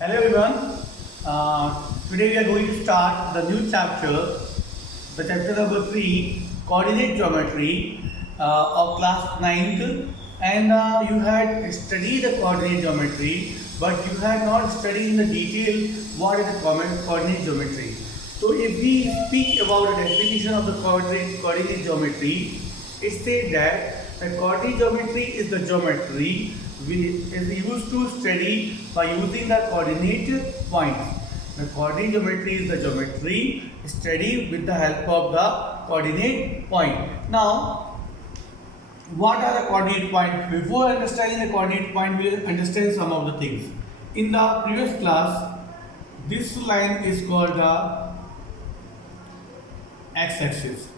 Hello everyone. Today we are going to start the new chapter, the chapter number 3, coordinate geometry of class ninth. And you had studied the coordinate geometry, but you had not studied in the detail what is the coordinate geometry. So if we speak about the definition of the coordinate geometry, it states that the coordinate geometry is the geometry which is used to study by using the coordinate points. The coordinate geometry is the geometry studied with the help of the coordinate point. Now, what are the coordinate points? Before understanding the coordinate point, we will understand some of the things. In the previous class, this line is called the x-axis.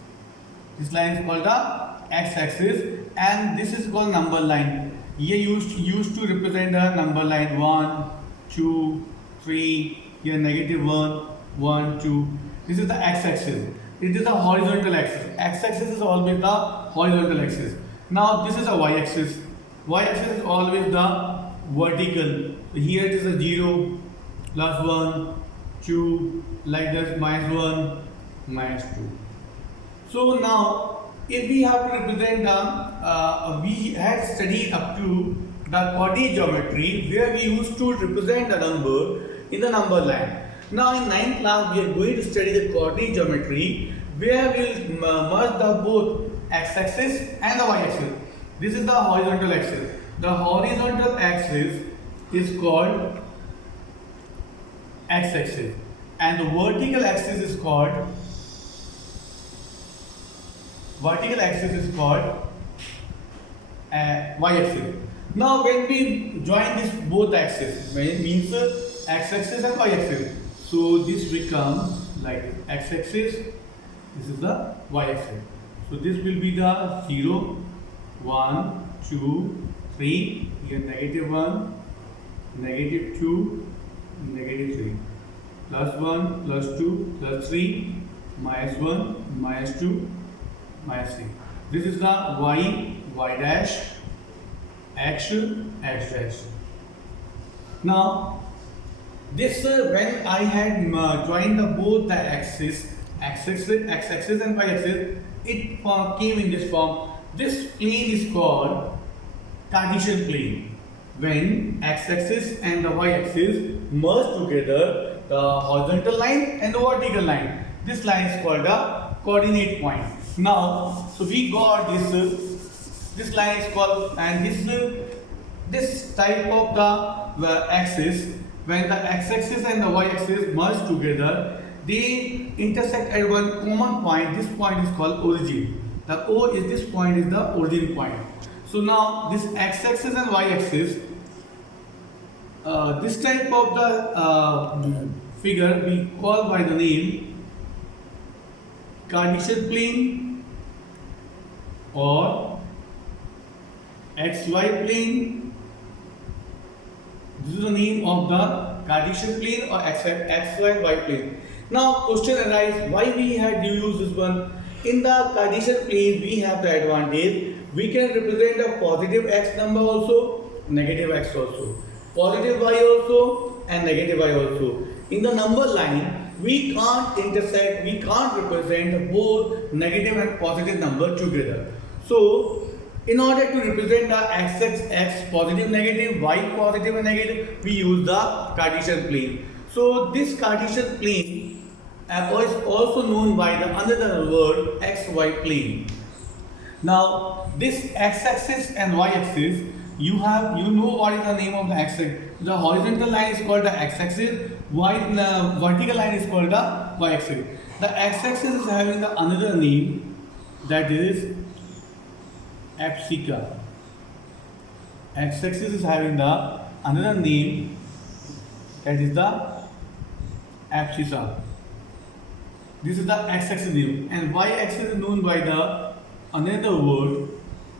This line is called the x-axis, and this is called number line. ये used to represent a number line 1, 2, 3. Here -1, 1, 2. This is the x-axis. It is the horizontal axis. X-axis is always the horizontal axis. Now this is a y-axis. Y-axis is always the vertical. Here it is a 0, +1, 2, like this, -1, -2. So now, if we have to represent we had studied up to the coordinate geometry where we used to represent the number in the number line. Now in 9th class we are going to study the coordinate geometry where we will merge the both x-axis and the y-axis. This is the horizontal axis. The horizontal axis is called x-axis and the vertical axis is called y-axis. Now when we join this both axes, means x-axis and y-axis. So this becomes like x-axis, this is the y-axis. So this will be the 0, 1, 2, 3, here -1, -2, -3, +1, +2, +3, -1, -2, -3. This is the y dash, x dash. Now, this when I had joined both the x-axis and y-axis, it came in this form. This plane is called Cartesian plane. When x-axis and the y-axis merge together, the horizontal line and the vertical line, this line is called the coordinate point. Now, so we got this line is called, and this type of the axis, when the x-axis and the y-axis merge together, they intersect at one common point. This point is called origin. The O is this point is the origin point. So now this x-axis and y-axis, this type of the figure we call by the name Cartesian plane or XY plane. This is the name of the Cartesian plane or XY plane. Now question arises, why we had to use this one? In the Cartesian plane we have the advantage, we can represent a positive x number also, negative x also, positive y also and negative y also. In the number line, we can't intersect, we can't represent both negative and positive number together. So, in order to represent the x positive negative, y positive and negative, we use the Cartesian plane. So, this Cartesian plane is also known by the another word xy plane. Now, this x-axis and y-axis, you know what is the name of the axis. The horizontal line is called the x-axis, vertical line is called the y-axis. The x-axis is having the another name, that is abscissa. X-axis is having the another name, that is the abscissa. This is the x-axis name, and y-axis is known by the another word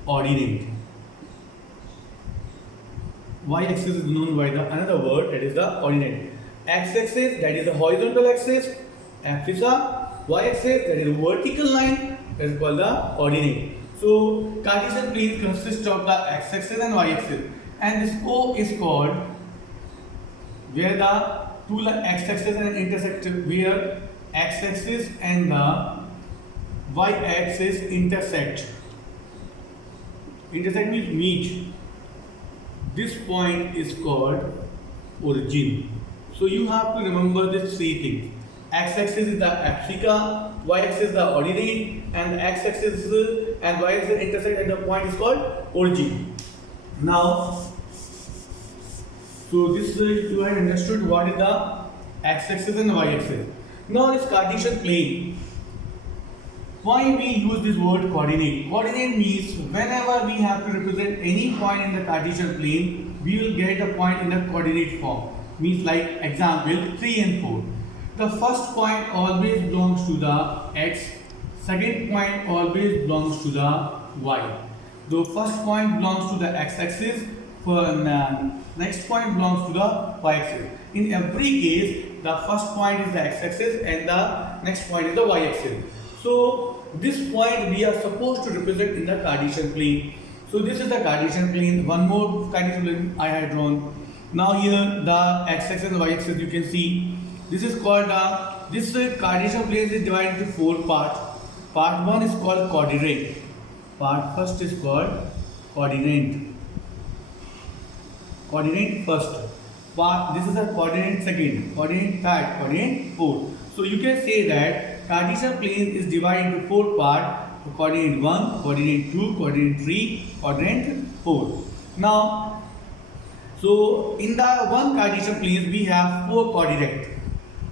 ordinate. Y-axis is known by the another word, that is the ordinate. X-axis, that is the horizontal axis, abscissa. Y-axis, that is the vertical line, that is called the ordinate. So Cartesian plane consists of the x-axis and y-axis, and this O is called where the two x-axis and intersect, where x-axis and the y-axis intersect. Intersect means meet. This point is called origin. So you have to remember these three things. X-axis is the apsica, y-axis is the ordinate, and x-axis and y-axis intersect at the point is called origin. Now, so this you have understood what is the x-axis and y-axis. Now this Cartesian plane. Why we use this word coordinate? Coordinate means whenever we have to represent any point in the Cartesian plane, we will get a point in the coordinate form. Means like example 3 and 4. The first point always belongs to the x, second point always belongs to the y. The first point belongs to the x-axis, next point belongs to the y-axis. In every case, the first point is the x-axis and the next point is the y-axis. So this point we are supposed to represent in the Cartesian plane. So this is the Cartesian plane. One more Cartesian plane I had drawn. Now here the x-axis and y-axis you can see. This is called this Cartesian plane is divided into 4 parts. Part 1 is called coordinate. Part first is called coordinate. Coordinate first. Part this is a coordinate second. Coordinate third. Coordinate fourth. So you can say that Cartesian plane is divided into 4 parts: coordinate 1, coordinate 2, coordinate 3, coordinate 4. Now, so in the one Cartesian plane we have 4 coordinates.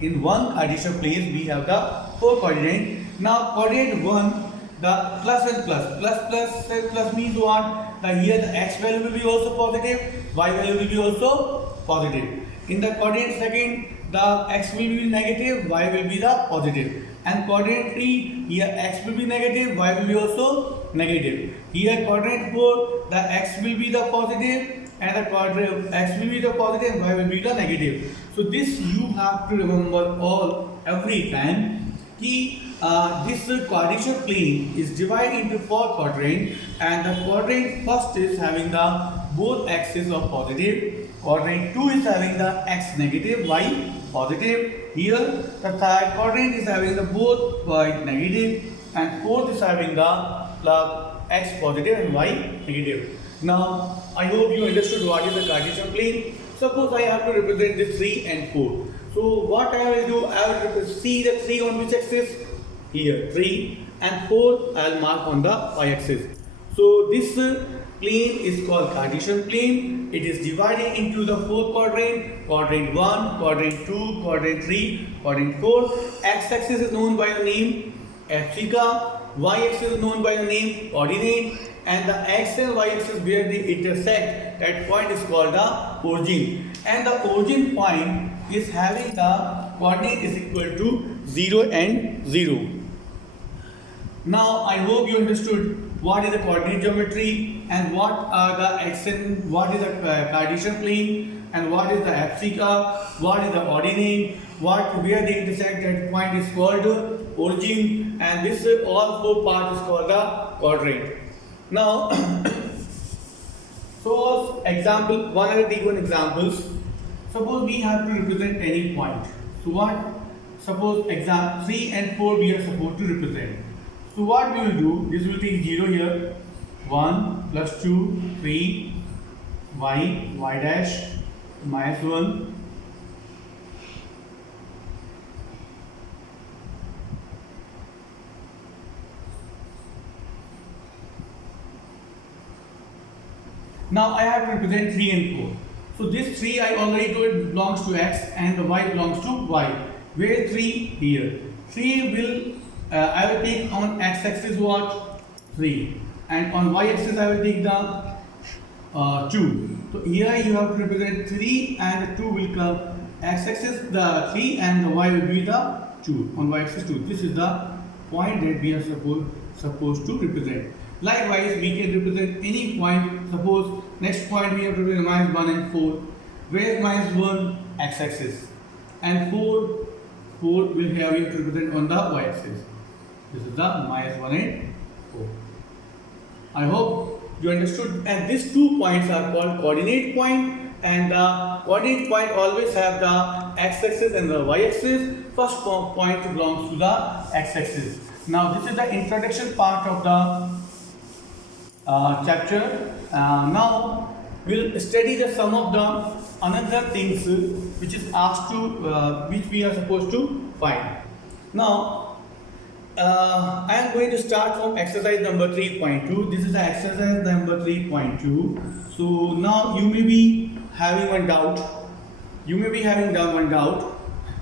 In one Cartesian plane we have the 4 coordinates. Now coordinate 1, the plus and plus means what? The here the x value will be also positive, y value will be also positive. In the coordinate second, the x will be negative, y will be the positive. And coordinate 3, here x will be negative, y will be also negative. Here coordinate 4, the x will be the positive and the coordinate x will be the positive, y will be the negative. So this you have to remember every time. This Cartesian plane is divided into 4 quadrants, and the quadrant first is having the both axes are positive. Quadrant 2 is having the x negative, y positive. Here the third quadrant is having the both y negative, and fourth is having the x positive and y negative. Now I hope you understood what is the Cartesian plane. Suppose I have to represent this 3 and 4. So what I will do, I will see the 3 on which axis? Here 3, and 4 I will mark on the y-axis. So this plane is called Cartesian plane. It is divided into the 4 quadrant: quadrant 1, quadrant 2, quadrant 3, quadrant 4. X-axis is known by the name apsica, y-axis is known by the name ordinate, and the x and y-axis where they intersect, that point is called the origin. And the origin point is having the coordinate is equal to 0 and 0. Now I hope you understood what is the coordinate geometry and what are the x and what is the Cartesian plane and what is the apsica, what is the ordinate, where they intersect, that point is called origin, and this all 4 parts is called the quadrant. Now so example, one at take one examples. Suppose we have to represent any point. So what? Suppose example 3 and 4 we are supposed to represent. So what we will do, this will take 0 here, 1 plus 2, 3, y dash, minus 1. Now I have to represent 3 and 4. So this 3 I already told it belongs to x and the y belongs to y. Where 3? Here. 3 will I will take on x-axis what? 3, and on y-axis I will take the 2. So here you have to represent 3 and the 2 will come. X-axis the 3 and the y will be the 2. On y-axis 2. This is the point that we are supposed to represent. Likewise, we can represent any point. Suppose next point we have to represent minus 1 and 4. Where is minus 1? X-axis, and 4 will have you to represent on the y-axis. This is the minus 1 and 4. I hope you understood. And these 2 points are called coordinate point and the coordinate point always have the x-axis and the y-axis. First point belongs to the x-axis. Now this is the introduction part of the chapter. Now we'll study the some of the another things which is asked to which we are supposed to find. Now I am going to start from exercise number 3.2. This is the exercise number 3.2. So now you may be having one doubt. You may be having one doubt.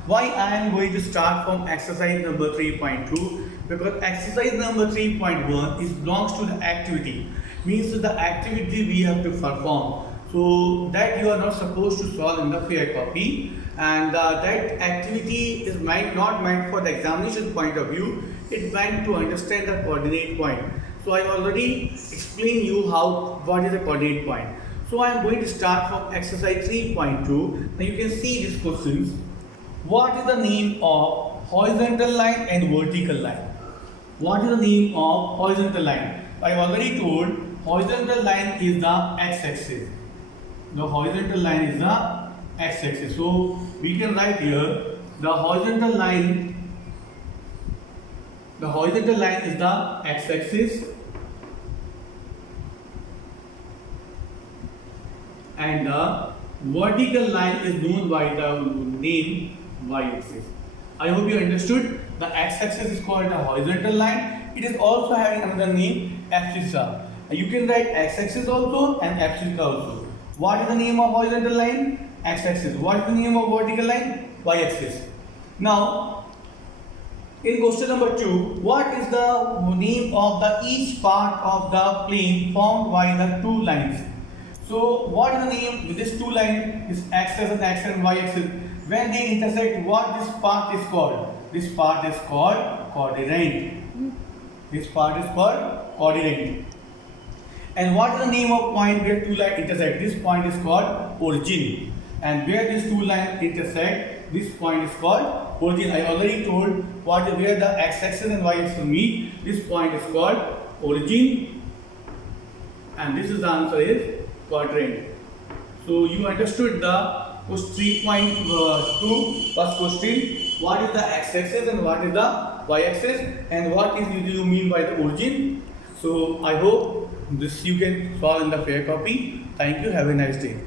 Why I am going to start from exercise number 3.2? Because exercise number 3.1 is belongs to the activity. Means the activity we have to perform. So that you are not supposed to solve in the fair copy. And that activity is not meant for the examination point of view. It's meant to understand the coordinate point. So I already explained you what is the coordinate point. So I am going to start from exercise 3.2. Now you can see these questions. What is the name of horizontal line and vertical line? What is the name of horizontal line? I have already told horizontal line is the x-axis. The horizontal line is the x-axis. So we can write here the horizontal line. The horizontal line is the x-axis and the vertical line is known by the name y-axis. I hope you understood. The x-axis is called the horizontal line. It is also having another name, abscissa. You can write x-axis also and abscissa also. What is the name of horizontal line? X-axis. What is the name of vertical line? Y-axis. Now, in question number 2, what is the name of each part of the plane formed by the two lines? So, what is the name of this two lines? This x-axis and y-axis. When they intersect, what this part is called? This part is called coordinate. This part is called coordinate. And what is the name of point where two lines intersect? This point is called origin. And where these two lines intersect, this point is called origin. I already told where the x-axis and y-axis meet. This point is called origin. And this is the answer is quadrant. So you understood the question 3.2 first question. What is the x-axis and what is the y-axis and what is you mean by the origin? So I hope this you can solve in the fair copy. Thank you. Have a nice day.